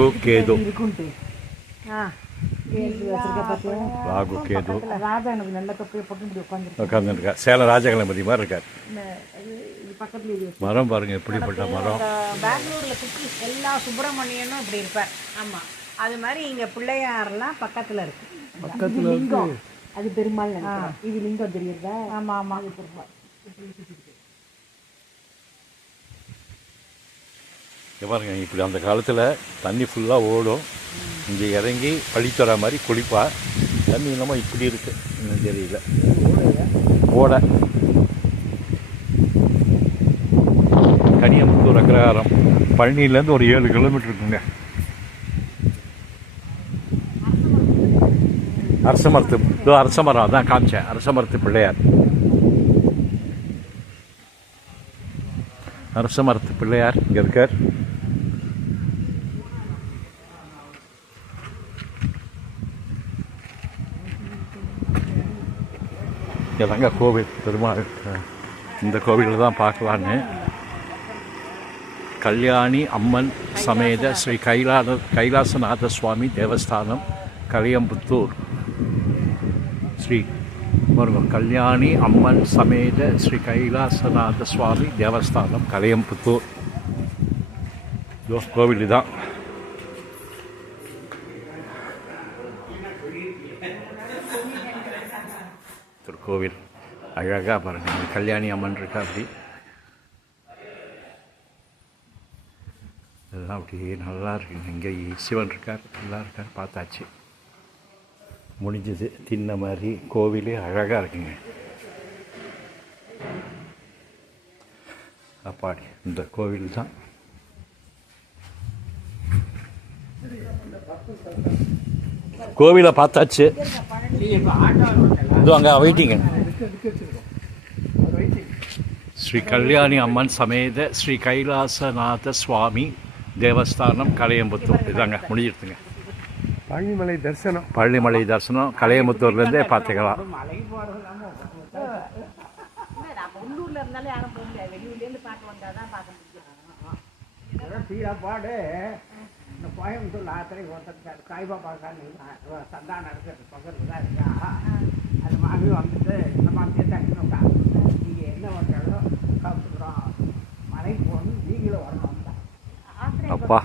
ராகு கேது ராகு கேது ராஜா எனக்கு நல்ல தொப்பையை போட்டு உட்காந்துருக்கா. சேலம் ராஜகணபதி மாதிரி இருக்கார். மரம் பாருங்க எப்படிப்பட்ட மரம். பெங்களூர்ல சுற்றி எல்லா சுப்பிரமணியனும் இப்படி இருப்பார். ஆமா, அது மாதிரி இங்க பிள்ளையாரெல்லாம் பக்கத்துல இருக்கு. பக்கத்துல லிங்கம் அது பெருமாள் நினைக்கிறேன். இது லிங்கம் தெரியுதா? ஆமா ஆமா, அது பெருமாள். பாருங்க இப்படி அந்த காலத்தில் தண்ணி ஃபுல்லாக ஓடும். இங்கே இறங்கி பழித்தொற மாதிரி குளிப்பா. தண்ணி இல்லாமல் இப்படி இருக்கு, இன்னும் தெரியல. ஓடை கனியமுத்தூர் அக்ரஹாரம் பழனியிலேருந்து ஒரு 7 கிலோமீட்டர் இருக்குங்க. அரசமரத்து அரசமரம் அதான் காமிச்சேன். அரசமரத்து பிள்ளையார், அரசமரத்து பிள்ளையார் இங்கே இருக்கார். இதாங்க கோவில் பெருமாள். இந்த கோவிலில் தான் பார்க்கலான்னு. கல்யாணி அம்மன் சமேத ஸ்ரீ கைலாசநாத சுவாமி தேவஸ்தானம் கலியம்புத்தூர். ஸ்ரீ கல்யாணி அம்மன் சமேத ஸ்ரீ கைலாசநாத சுவாமி தேவஸ்தானம் கலியம்புத்தூர் கோவில் தான். திருக்கோவில் அழகாக பாருங்கள். கல்யாணி அம்மன் இருக்கா அப்படி. எல்லாம் அப்படியே நல்லா இருக்குங்க. இங்கே சிவன் இருக்கார், எல்லாம் இருக்கார். பார்த்தாச்சு, முடிஞ்சது. தின்ன மாதிரி கோவிலே அழகாக இருக்குங்க. அப்பாடி இந்த கோவில் தான். கோவிலை பார்த்தாச்சு. இது அங்கே வெயிட்டிங்க. ஸ்ரீ கல்யாணி அம்மன் சமேத ஸ்ரீ கைலாசநாத சுவாமி தேவஸ்தானம் கலியம்புத்தூர். இதாங்க முடிஞ்சிருக்குங்க. பழனிமலை தரிசனம். பழனிமலை தரிசனம் கலியம்புத்தூர்லேருந்தே பார்த்துக்கலாம். கோயம்புத்தூர் ஆத்திரை சாய்பாபா சந்தானம் இருக்கிறது பக்கத்தில் தான் இருக்கா. அது மாதிரி வந்துட்டு இந்த மாதிரி தக்கணும்டா. நீங்கள் என்ன பண்ணுறாலும் சாப்பிட்டுக்கிறோம். மலை போகணும், நீங்களும் வரணும். அப்பா